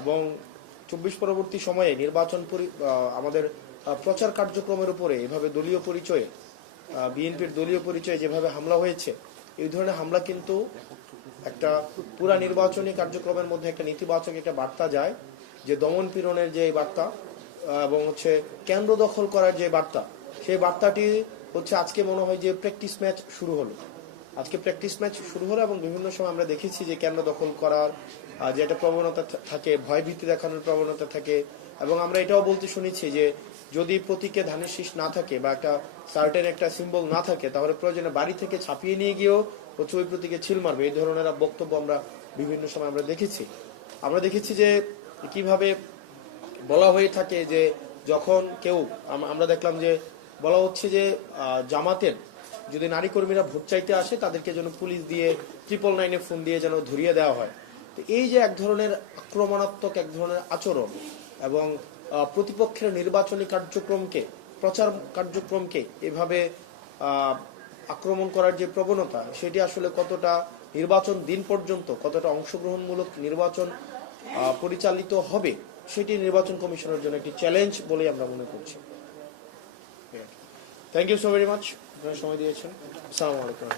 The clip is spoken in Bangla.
এবং 24 পরবর্তী সময়ে নির্বাচন আমাদের প্রচার কার্যক্রমের উপরে এভাবে দলীয় পরিচয়ে বিএনপির দলীয় পরিচয়ে যেভাবে হামলা হয়েছে, এই ধরনের হামলা কিন্তু একটা পুরা নির্বাচনী কার্যক্রমের মধ্যে একটা নেতিবাচক একটা বার্তা যায়, যে দমন পীড়নের যে বার্তা এবং হচ্ছে কেন্দ্র দখল করার যে বার্তা, সেই বার্তাটি হচ্ছে আজকে মনে হয় যে প্র্যাকটিস ম্যাচ শুরু হলো। আজকে প্র্যাকটিস ম্যাচ শুরু হলো এবং বিভিন্ন সময় আমরা দেখেছি যে কেন্দ্র দখল করার যে একটা প্রবণতা থাকে, ভয়ভীতি দেখানোর প্রবণতা থাকে। এবং আমরা এটাও বলতে শুনেছি যে যদি প্রতীকে ধানের শীষ না থাকে বা একটা সার্টেন একটা সিম্বল না থাকে, তাহলে প্রয়োজনে বাড়ি থেকে ছাপিয়ে নিয়ে গিয়েও হচ্ছে ওই প্রতীকে ছিল মারবে। এই ধরনের বক্তব্য আমরা বিভিন্ন সময় আমরা দেখেছি যে কিভাবে বলা হয়ে থাকে যে যখন কেউ, আমরা দেখলাম যে বলা হচ্ছে যে জামাতের যদি নারী কর্মীরা ভোট চাইতে আসে, তাদেরকে যেন পুলিশ দিয়ে 999 ফোন দিয়ে যেন ধরিয়ে দেওয়া হয়। তো এই যে এক ধরনের আক্রমণাত্মক এক ধরনের আচরণ এবং প্রতিপক্ষের নির্বাচনী কার্যক্রমকে, প্রচার কার্যক্রমকে এভাবে আক্রমণ করার যে প্রবণতা, সেটি আসলে কতটা নির্বাচন দিন পর্যন্ত কতটা অংশগ্রহণমূলক নির্বাচন পরিচালিত হবে, সেটি নির্বাচন কমিশনের জন্য একটি চ্যালেঞ্জ বলে আমরা মনে করছি। Thank you so very much, আপনারা সময় দিয়েছেন। আসসালামু আলাইকুম।